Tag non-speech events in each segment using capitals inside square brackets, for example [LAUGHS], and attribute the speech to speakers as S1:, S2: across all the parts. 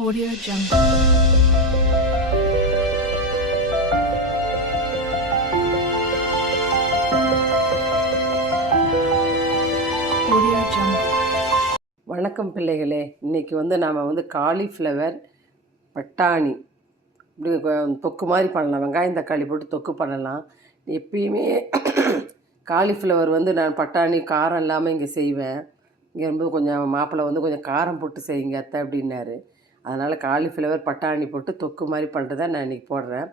S1: Audio Jungle. Audio Jungle.
S2: வணக்கம் பிள்ளைகளே. இன்றைக்கி வந்து நாம் வந்து காலிஃப்ளவர் பட்டாணி இப்படி தொக்கு மாதிரி பண்ணலாம். வெங்காயம் தக்காளி போட்டு தொக்கு பண்ணலாம். எப்பயுமே காலிஃப்ளவர் வந்து நான் பட்டாணி காரம் இல்லாமல் இங்கே செய்வேன். இங்கே ரொம்ப கொஞ்சம் மாப்பிள்ளை வந்து கொஞ்சம் காரம் போட்டு செய்யுங்க அத்தை அப்படின்னாரு. அதனால் காலிஃப்ளவர் பட்டாணி போட்டு தொக்கு மாதிரி பண்ணுறதை நான் இன்றைக்கி போடுறேன்.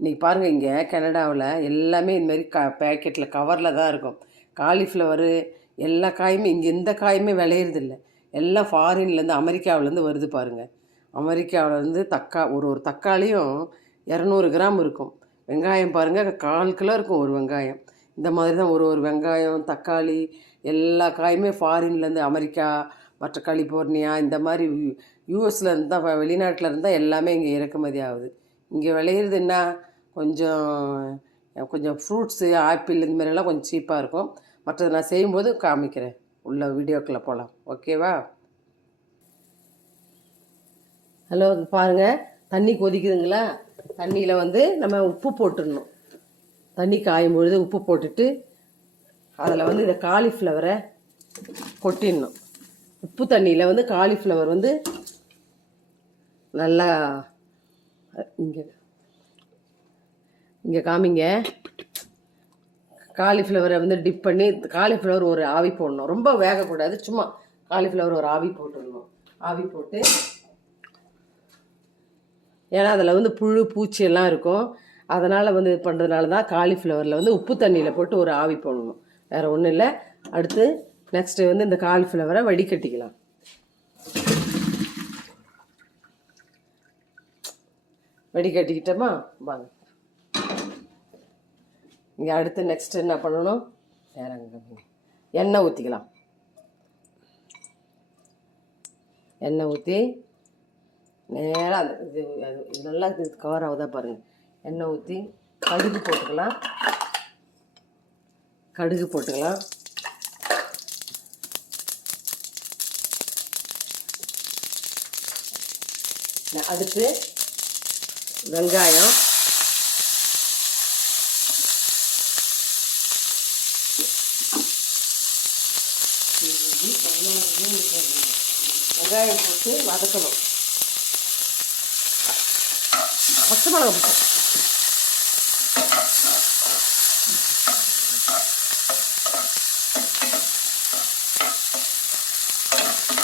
S2: இன்றைக்கி பாருங்கள் இங்கே கனடாவில் எல்லாமே இதுமாரி க பேக்கெட்டில் கவரில் தான் இருக்கும். காலிஃப்ளவரு எல்லா காயுமே இங்கே எந்த காயுமே விளையிறதில்ல எல்லாம் ஃபாரின்லேருந்து அமெரிக்காவிலேருந்து வருது பாருங்கள் அமெரிக்காவிலேருந்து தக்கா ஒரு ஒரு தக்காளியும் இரநூறு கிராம் இருக்கும். வெங்காயம் பாருங்கள் கால் கிலோ இருக்கும் ஒரு வெங்காயம். இந்த மாதிரி தான் ஒரு ஒரு வெங்காயம் தக்காளி எல்லா காயுமே ஃபாரின்லேருந்து அமெரிக்கா மற்ற கலிஃபோர்னியா இந்த மாதிரி யூஎஸில் இருந்தால் வெளிநாட்டில் இருந்தால் எல்லாமே இங்கே இறக்குமதி ஆகுது. இங்கே விளையிறது என்ன? கொஞ்சம் கொஞ்சம் ஃப்ரூட்ஸு ஆப்பிள் இந்த மாதிரிலாம் கொஞ்சம் சீப்பாக இருக்கும். மற்றது நான் செய்யும்போது காமிக்கிறேன். உள்ள வீடியோக்குள்ளே போகலாம் ஓகேவா ஹலோ பாருங்கள் தண்ணி கொதிக்குதுங்களா? தண்ணியில் வந்து நம்ம உப்பு போட்டுடணும். தண்ணி காயும் பொழுது உப்பு போட்டுட்டு அதில் வந்து இந்த காலிஃப்ளவரை கொட்டிடணும். உப்பு தண்ணியில் வந்து காலிஃப்ளவர் வந்து நல்லா இங்கே இங்கே காமிங்க. காலிஃப்ளவரை வந்து டிப் பண்ணி காலிஃப்ளவர் ஒரு ஆவி போடணும். ரொம்ப வேகக்கூடாது சும்மா காலிஃப்ளவர் ஒரு ஆவி போட்டுடணும். ஆவி போட்டு ஏன்னா அதில் வந்து புழு பூச்சி எல்லாம் இருக்கும். அதனால் வந்து இது பண்ணுறதுனால தான் காலிஃப்ளவரில் வந்து உப்பு தண்ணியில் போட்டு ஒரு ஆவி போடணும். வேறு ஒன்றும் இல்லை. அடுத்து நெக்ஸ்ட்டு வந்து இந்த காலிஃப்ளவரை வடிகட்டிக்கலாம். வடிகட்டிக்கிட்டோமா? வாங்க. இங்கே அடுத்து நெக்ஸ்ட் என்ன பண்ணணும்? வேற எண்ணெய் ஊற்றிக்கலாம் எண்ணெய் ஊற்றி நேராக அந்த இது இது நல்லா இது கவர் ஆகுதா பாருங்கள் எண்ணெய் ஊற்றி கடுகு போட்டுக்கலாம். கடுகு போட்டுக்கலாம். அதுக்கு அடுத்து வெங்காயம். வெங்காயம் போட்டு வதக்கணும். பச்சை மிளகா போட்டு.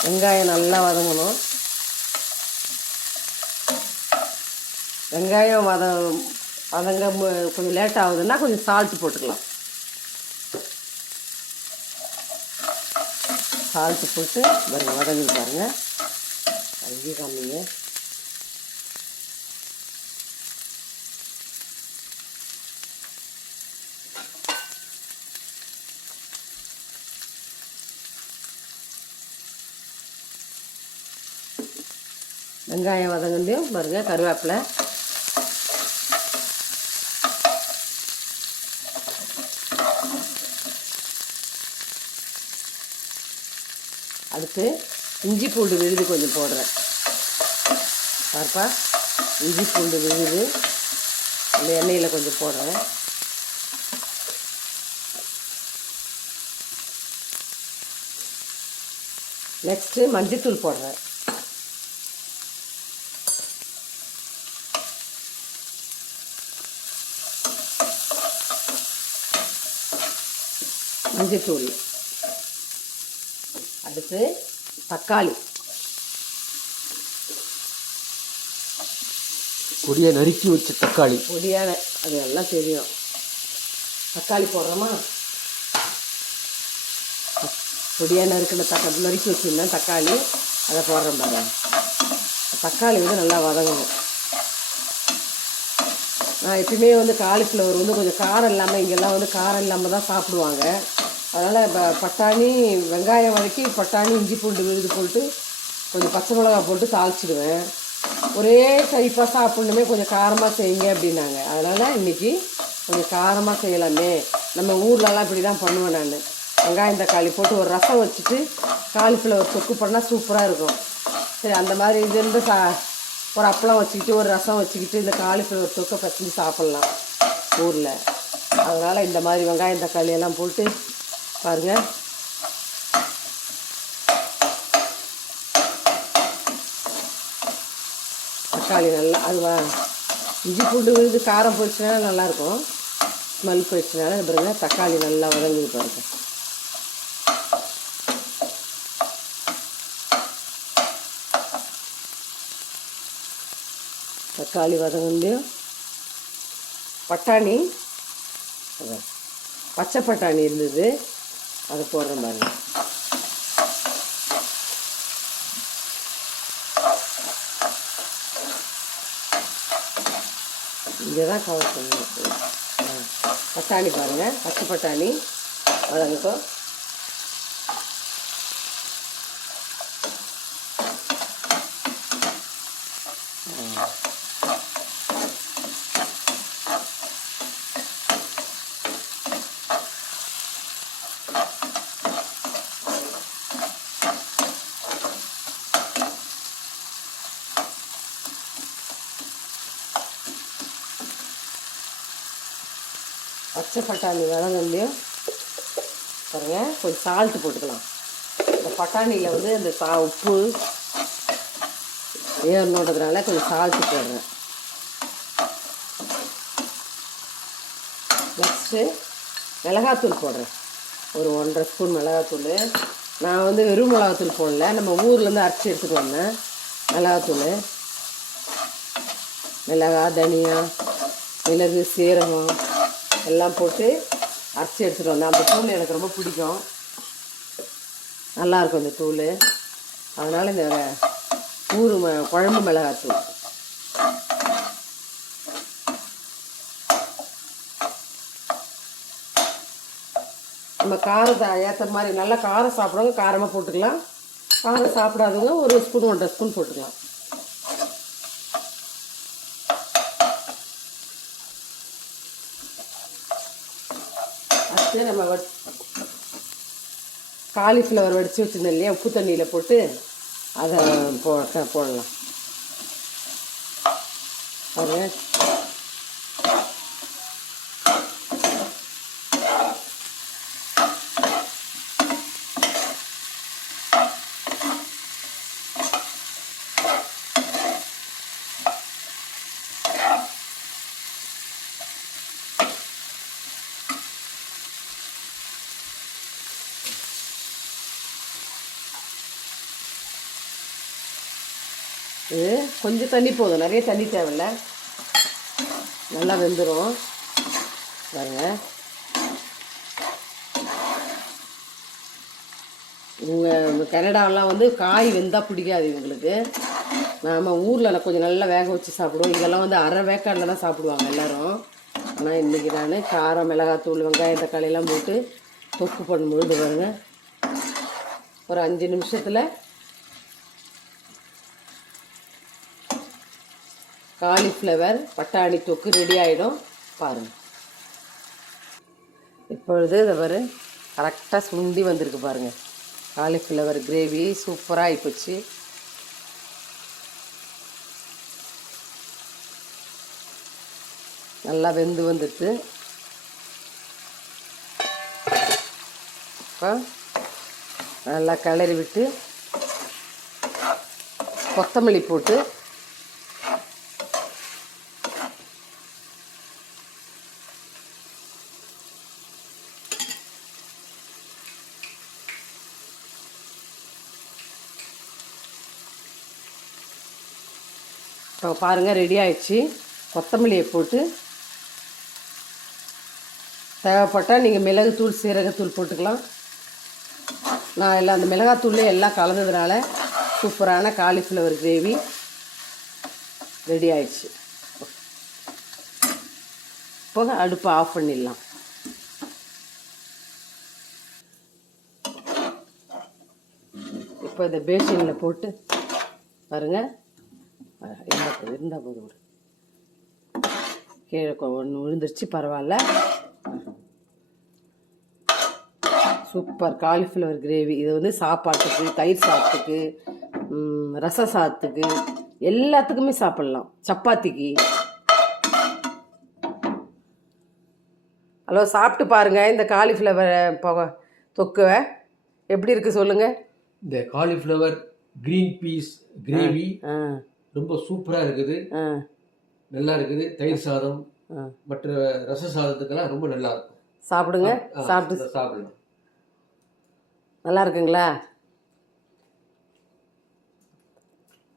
S2: வெங்காயம் நல்லா வதங்கணும். வெங்காயம் வத வதங்க கொஞ்சம் லேட் ஆகுதுன்னா கொஞ்சம் சால்ட்டு போட்டுக்கலாம். சால்ட்டு போட்டு பாருங்க வதங்கி பாருங்க. அங்கேயே காமிங்க. வெங்காயம் வதங்கலையும் பாருங்கள் கருவேப்பிலை. அடுத்து இஞ்சி பூண்டு விழுது கொஞ்சம் போடுறேன். பார்ப்பா இஞ்சி பூண்டு விழுது. அந்த எண்ணெயில் கொஞ்சம் போடுறேன். நெக்ஸ்ட்டு மஞ்சத்தூள் போடுறேன். மஞ்சத்தூள். அடுத்து தக்காளி.
S3: பொடியை நறுக்கி வச்ச தக்காளி.
S2: பொடியான அது எல்லாம் தெரியும். தக்காளி போடுறோமா? பொடியாக நறுக்கின தக்காளி நறுக்கி வச்சுருந்தேன் தக்காளி. அதை போடுறேன் பாருங்க. தக்காளி வந்து நல்லா வதங்கணும். நான் எப்பயுமே வந்து காலிஃப்ளவர் வந்து கொஞ்சம் காரம் இல்லாமல் இங்கெல்லாம் வந்து காரம் இல்லாமல் தான் சாப்பிடுவாங்க. அதனால் ப பட்டாணி வெங்காயம் வதக்கி பட்டாணி இஞ்சி பூண்டு விழுது போட்டு கொஞ்சம் பச்சை மிளகா போட்டு தாளிச்சிடுவேன். ஒரே டைப்பாக சாப்பிட்ணுமே கொஞ்சம் காரமாக செய்யுங்க அப்படின்னாங்க. அதனால் இன்றைக்கி கொஞ்சம் காரமாக செய்யலாமே. நம்ம ஊர்லலாம் இப்படி தான் பண்ணுவேன் நான். வெங்காயம் தக்காளி போட்டு ஒரு ரசம் வச்சுட்டு காலிஃப்ளவர் தொக்கு பண்ணால் சூப்பராக இருக்கும். சரி அந்த மாதிரி இது இருந்து சா ஒரு அப்பளம் வச்சுக்கிட்டு ஒரு ரசம் வச்சுக்கிட்டு இந்த காலிஃப்ளவர் தொக்கை பச்சடி சாப்பிட்லாம் ஊரில். அதனால் இந்த மாதிரி வெங்காயம் தக்காளி எல்லாம் போட்டு பாருங்கள் தக்காளி நல்லா அது இஞ்சி பூண்டு விழுது காரம் போயிடுச்சுனா நல்லாயிருக்கும். ஸ்மெல் போயிடுச்சுனால இது பாருங்க தக்காளி நல்லா வதங்குது பாருங்க. தக்காளி வதங்கலையும் பட்டாணி பச்சை பட்டாணி இருந்தது. அதை போடுற பாருங்க இங்கே தான் கவர் பண்ணணும் பட்டாணி பாருங்கள் பச்சை பட்டாணி. வதங்கட்டும் பச்சை பட்டாணி வதங்கலையும் பாருங்க கொஞ்சம் சால்ட்டு போட்டுக்கலாம். இந்த பட்டாணியில் வந்து அந்த சா உப்பு ஏறணுன்றதுனால கொஞ்சம் சால்ட்டு போடுறேன். நெக்ஸ்ட்டு மிளகாத்தூள் போடுறேன். ஒரு ஒன்றரை ஸ்பூன் மிளகாத்தூள். நான் வந்து வெறும் மிளகாத்தூள் போடல. நம்ம ஊர்லேருந்து அரைச்சி எடுத்துகிட்டு வந்தேன். மிளகாத்தூள். மிளகா தனியா மிளகு சீரகம். எல்லாம் போட்டு அரைச்சி எடுத்துகிட்டு வந்தேன். அந்த தூள் எனக்கு ரொம்ப பிடிக்கும். நல்லாயிருக்கும் இந்த தூள். அதனால் இந்த ஊர் ம குழம்பு மிளகாத்தூள். நம்ம காரத்தை ஏற்ற மாதிரி நல்லா காரம் சாப்பிட்றவங்க காரமாக போட்டுக்கலாம். காரம் சாப்பிடாதவங்க ஒரு ஸ்பூன் ஒன்றரை ஸ்பூன் போட்டுக்கலாம். அடுத்து நம்ம வட் காலிஃப்ளவர் வடித்து வச்சுருந்தோம் இல்லையா உப்பு தண்ணியில் போட்டு அதை போ போடலாம். பாருங்க. இது கொஞ்சம் தண்ணி போதும். நிறைய தண்ணி தேவையில்ல. நல்லா வெந்துடும் பாருங்க. இவங்க இந்த கனடாவெல்லாம் வந்து காய் வெந்தால் பிடிக்காது இவங்களுக்கு. நாம் ஊரில் கொஞ்சம் நல்லா வேக வச்சு சாப்பிடுவோம். இங்கெல்லாம் வந்து அரை வேக்காடில் தான் சாப்பிடுவாங்க எல்லோரும். ஆனால் இன்றைக்கி நான் காரம் மிளகாத்தூள் வெங்காயம் தக்காளியெல்லாம் போட்டு தொக்கு பண்ணும்பொழுது பாருங்க. ஒரு அஞ்சு நிமிஷத்தில் காலிஃப்ளவர் பட்டாணி தொக்கு ரெடி ஆகிடும் பாருங்கள் இப்பொழுது இதை பாரு கரெக்டாக சுண்டி வந்திருக்கு பாருங்கள் காலிஃப்ளவர் கிரேவி சூப்பராக ஆகிப்போச்சு நல்லா வெந்து வந்துட்டு இப்போ நல்லா கிளறி விட்டு கொத்தமல்லி போட்டு இப்போ பாருங்கள் ரெடி ஆயிடுச்சு. கொத்தமல்லியை போட்டு தேவைப்பட்டால் நீங்கள் மிளகுத்தூள் சீரகத்தூள் போட்டுக்கலாம். நான் எல்லாம் அந்த மிளகாத்தூள்லேயே எல்லாம் கலந்ததுனால சூப்பரான காலிஃப்ளவர் கிரேவி ரெடி ஆயிடுச்சு. இப்போ அடுப்பை ஆஃப் பண்ணிடலாம். இப்போ இந்த பேஷனில் போட்டு பாருங்கள் இருந்தால் இருந்தால் போதும் விடு. கீழே ஒன்று விழுந்துருச்சு பரவாயில்ல. Super cauliflower gravy. இது வந்து சாப்பாட்டுக்கு தயிர் ம், ரச சாதத்துக்கு எல்லாத்துக்குமே சாப்பிட்லாம். சப்பாத்திக்கு. ஹலோ சாப்பிட்டு பாருங்க. இந்த காலிஃப்ளவர் தொக்குவை. எப்படி இருக்கு சொல்லுங்க.
S3: இந்த காலிஃப்ளவர் கிரீன் பீஸ் கிரேவி
S2: ஆ
S3: ரொம்ப சூப்பராக இருக்குது. நல்லா இருக்குது. தயிர் சாதம். மற்ற ரச சாதத்துக்கெல்லாம் ரொம்ப நல்லா இருக்கும்.
S2: சாப்பிடுங்க. சாப்பிட்டு
S3: சாப்பிடலாம்
S2: நல்லா இருக்குங்களா?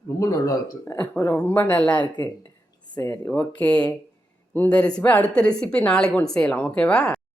S3: ரொம்ப நல்லா இருக்கு. [LAUGHS]
S2: ரொம்ப நல்லா இருக்கு. சரி ஓகே. இந்த ரெசிபி அடுத்த ரெசிபி நாளைக்கு ஒன்று செய்யலாம். ஓகேவா?